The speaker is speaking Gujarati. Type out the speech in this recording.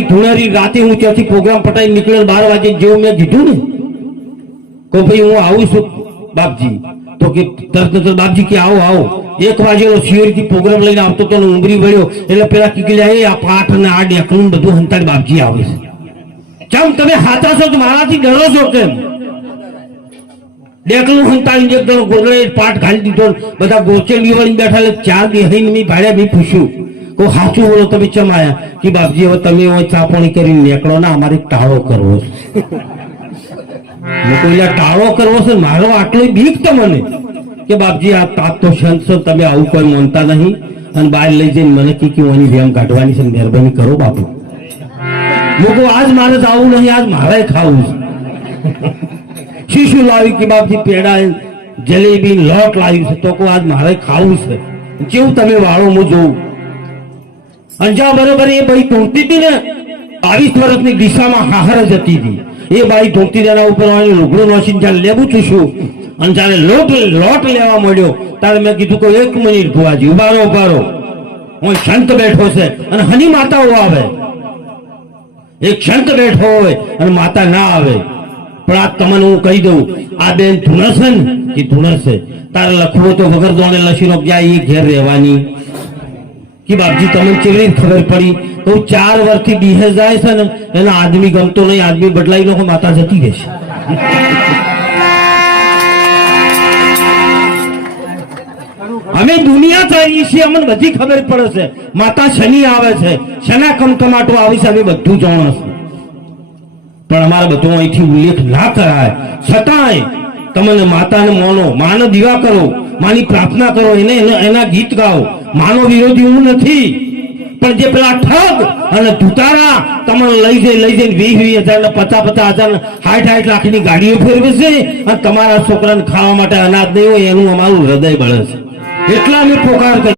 ધુણારી રાતે હું ત્યાંથી પ્રોગ્રામ પટાઈ નીકળ્યો 12 વાગે જેવું મેં કીધું ને કો ભાઈ હું આવું છું બાપજી તો કે તરત બાપજી કે આવો આવો 1 વાગેનો સિયોરિટી પ્રોગ્રામ લઈને આવતો તો ઉંબરી વળ્યો એટલે પેલા કીકલ્યા એ આ પાઠ ને આ ડેકલું બધું હંતાડી બાપજી આવે છે ચમ તમે હાથા છો મારાથી ડરો છો કેમ ડેકલું હંતાડી એક જણો ગોગળે પાઠ ઘાલી દીધો બધા ગોચેલી વળી બેઠા એટલે 4 બેહીને મેં ભાડ્યા મેં પૂછ્યું કો સાચું બોલો તમે ચમ આયા કે બાપજી હવે તમે ચાપણી કરીને નીકળો ને અમારે ટાળો કરવો છે ટાળો કરવો છે મારો આટલો બીક તમને કે બાપજી આ તાપ તો સંત છો તમે આવું કોઈ માનતા નહીં અને બહાર લઈ જઈને મને કે ઓની વેમ કાઢવાની છે મહેરબાની કરો બાપુ લોકો આજ મારે જ આવું નહીં આજ મારે ખાવું છે શું લાવ્યું કે બાપજી પેડા જલેબી લોટ લાવ્યું છે તો આજ મારે ખાવું છે કેવું તમે વાળો હું જોઉં અંજા બરોબર એ ભાઈ ધોતી હતી ને 22 વર્ષની દિશામાં હાહર જ હતી એ બાઈ ધોતી તેના ઉપર લુગડું નોસીને જ્યારે લેવું છું શું અને જયારે લોટ લેવા મળ્યો ત્યારે મેં કીધું કે 1 મિનિટ ભુવાજી ઉભારો હું સંત બેઠો છે અને હની માતાઓ આવે એક સંત બેઠો હોય અને માતા ના આવે પણ આ તમને હું કહી દઉં આ બેન ધૂણસે ને કે ધૂણસે તારે લખવો તો વગર દોને લસીનો જાય એ ઘેર રહેવાની કે બાપજી તમને કેવી ખબર પડી તો 4 વર્ષથી બીહે જાય છે ને એના આદમી ગમતો નહીં આદમી બદલાઈ નો માતા જતી રહેશે અમે દુનિયા ચાલીએ છીએ અમને બધી ખબર પડે છે માતા શનિ આવે છે શના કમકમાટો આવી છે અમે બધું જાણો છે પણ અમારે બધું અહીંથી ઉલ્લેખ ના કરાય છતાંય તમને માતાને માનો માનો દીવા કરો માની પ્રાર્થના કરો એના ગીત ગાઓ માનો વિરોધી હું નથી પણ જે પેલા ઠગ અને ધુતારા તમને લઈ જઈને 20,000 ને 50,000 ને 60 લાખની ગાડીઓ ફેરવે છે અને તમારા છોકરાને ખાવા માટે અનાજ નહીં હોય એનું અમારું હૃદય બળે છે એટલા અમે પોકાર